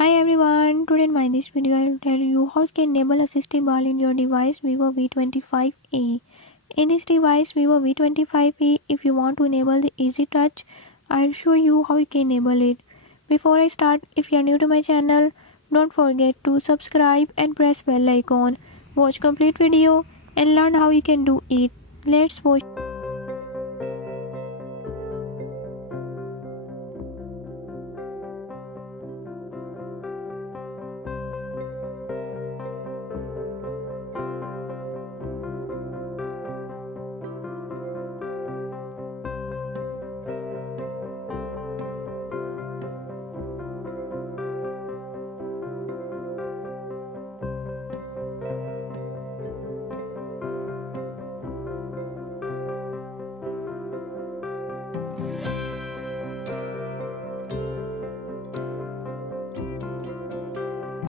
Hi everyone, today in this video I will tell you how you can enable assistive ball in your device Vivo V25e. In this device Vivo V25e, if you want to enable the easy touch, I will show you how you can enable it. Before I start, if you are new to my channel, don't forget to subscribe and press bell icon. Watch complete video and learn how you can do it. Let's watch.